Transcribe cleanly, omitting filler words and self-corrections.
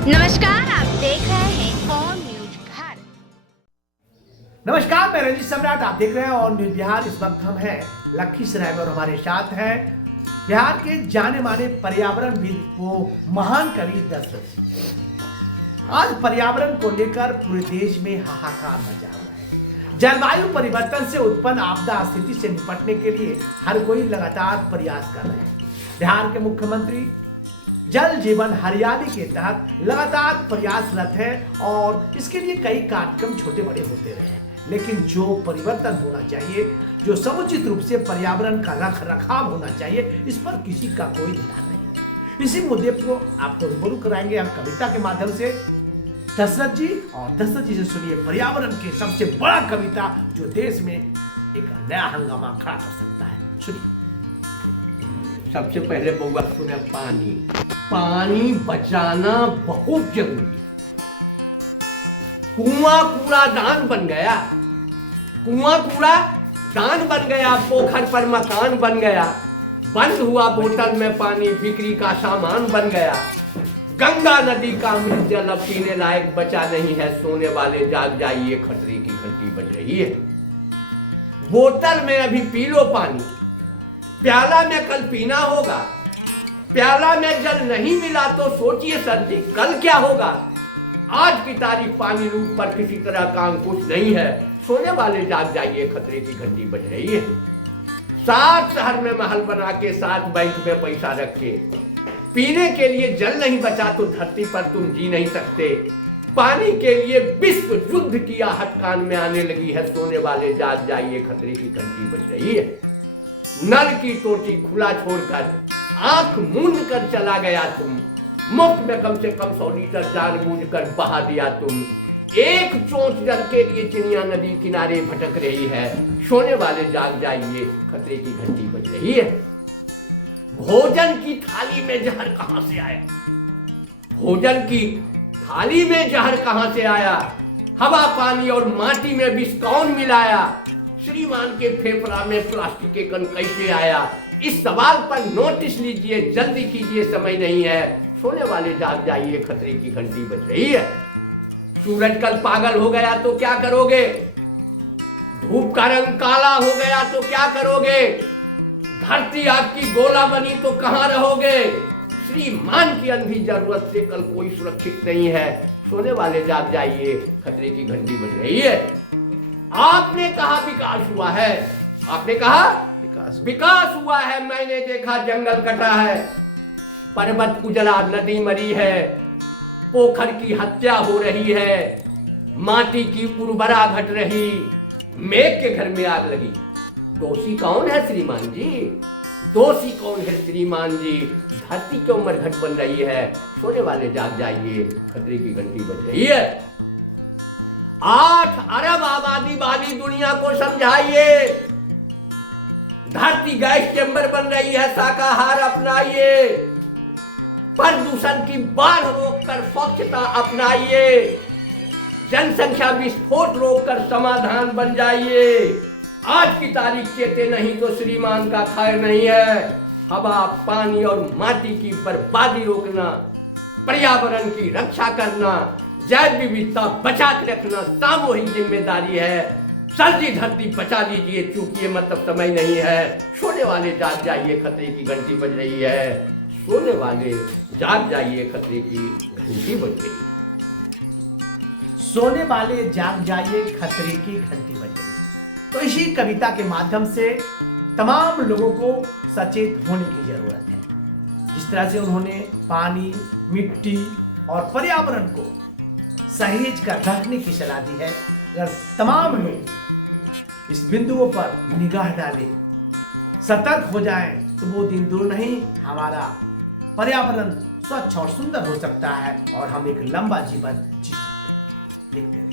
नमस्कार, आप देख रहे हैं ऑन न्यूज बिहार। नमस्कार, मैं रंजीत सम्राट। आप देख रहे हैं ऑन न्यूज बिहार। इस वक्त हम हैं लखीसराय में और हमारे साथ हैं बिहार के जाने माने पर्यावरणविद वो महान कवि दशरथ जी। आज पर्यावरण को लेकर पूरे देश में हाहाकार मचा हुआ है। जलवायु परिवर्तन से उत्पन्न आपदा स्थिति से निपटने के लिए हर कोई लगातार प्रयास कर रहे हैं। बिहार के मुख्यमंत्री जल जीवन हरियाली के तहत लगातार प्रयासरत है और इसके लिए कई कार्यक्रम छोटे बड़े होते रहे हैं। लेकिन जो परिवर्तन होना चाहिए, जो समुचित रूप से पर्यावरण का रख रखाव होना चाहिए, इस पर किसी का कोई ध्यान नहीं। इसी मुद्दे को आपको रूबरू कराएंगे हम कविता के माध्यम से दशरथ जी। और दशरथ जी से सुनिए पर्यावरण के सबसे बड़ा कविता जो देश में एक नया हंगामा खड़ा कर सकता है। सुनिए। सबसे पहले बउआ सुने पानी। पानी बचाना बहुत जरूरी है। कुआं कूड़ादान बन गया, कुआं कूड़ादान बन गया, पोखर पर मकान बन गया, बंद हुआ बोतल में पानी बिक्री का सामान बन गया। गंगा नदी का अमृत जल अब पीने लायक बचा नहीं है, सोने वाले जाग जाइए खतरे की घंटी बज रही है। बोतल में अभी पी लो पानी, प्याला में कल पीना होगा। प्याला में जल नहीं मिला तो सोचिए सर जी कल क्या होगा। आज की तारीख पानी लूट पर किसी तरह का अंकुश नहीं है, सोने वाले जाग जाइए खतरे की घंटी बज रही है। 7 शहर में महल बना के 7 बैंक में पैसा रख के पीने के लिए जल नहीं बचा तो धरती पर तुम जी नहीं सकते। पानी के लिए विश्व युद्ध की आहट कान में आने लगी है, सोने वाले जाग जाइए खतरे की घंटी बज रही है। नल की टोटी खुला छोड़कर आंख मूंद कर चला गया तुम, मुफ्त में कम से कम 100 लीटर जानबूझकर बहा दिया तुम। एक चोंच जल के लिए चिड़िया नदी किनारे भटक रही है, सोने वाले जाग जाइए खतरे की घंटी बज रही है। भोजन की थाली में जहर कहां से आया, भोजन की थाली में जहर कहां से आया, हवा पानी और माटी में विष कौन मिलाया, श्रीमान के फेफड़ा में प्लास्टिक के कण कैसे आया। इस सवाल पर नोटिस लीजिए, जल्दी कीजिए, समय नहीं है, सोने वाले जाग जाइए खतरे की घंटी बज रही है। सूरज कल पागल हो गया तो क्या करोगे, धूप का रंग काला हो गया तो क्या करोगे, धरती आपकी गोला बनी तो कहां रहोगे। श्रीमान की अंधी जरूरत से कल कोई सुरक्षित नहीं है, सोने वाले जाग जाइए खतरे की घंटी बज रही है। आपने कहा विकास हुआ है, आपने कहा विकास हुआ है, मैंने देखा जंगल कटा है, पर्वत उजला, नदी मरी है, पोखर की हत्या हो रही है, माटी की उर्वरा घट रही, मेघ के घर में आग लगी। दोषी कौन है श्रीमान जी, दोषी कौन है श्रीमान जी, धरती क्यों मरघट बन रही है, सोने वाले जाग जाइए खतरे की घंटी बज रही है। 8 अरब आबादी वाली दुनिया को समझाइए, धरती गैस चैम्बर बन रही है, शाकाहार अपनाइए, प्रदूषण की बाढ़ रोककर स्वच्छता अपनाइए, जनसंख्या विस्फोट रोककर समाधान बन जाइए। आज की तारीख चेते नहीं तो श्रीमान का खैर नहीं है। हवा पानी और माटी की बर्बादी रोकना, पर्यावरण की रक्षा करना, जैव विविधता बचा के रखना सामूहिक जिम्मेदारी है। सर्दी धरती बचा लीजिए, चूकिए मतलब समय नहीं है, सोने वाले जाग जाइए खतरे की घंटी बज रही है, सोने वाले जाग जाइए खतरे की घंटी बज रही है। सोने वाले जाग जाइए खतरे की घंटी बज रही है। तो इसी कविता के माध्यम से तमाम लोगों को सचेत होने की जरूरत है। जिस तरह से उन्होंने पानी, मिट्टी और पर्यावरण को सहेज कर रखने की सलाह दी है, अगर तमाम लोग इस बिंदुओं पर निगाह डालें, सतर्क हो जाएं, तो वो दिन दूर नहीं, हमारा पर्यावरण स्वच्छ और सुंदर हो सकता है और हम एक लंबा जीवन जी सकते हैं। देखते हैं।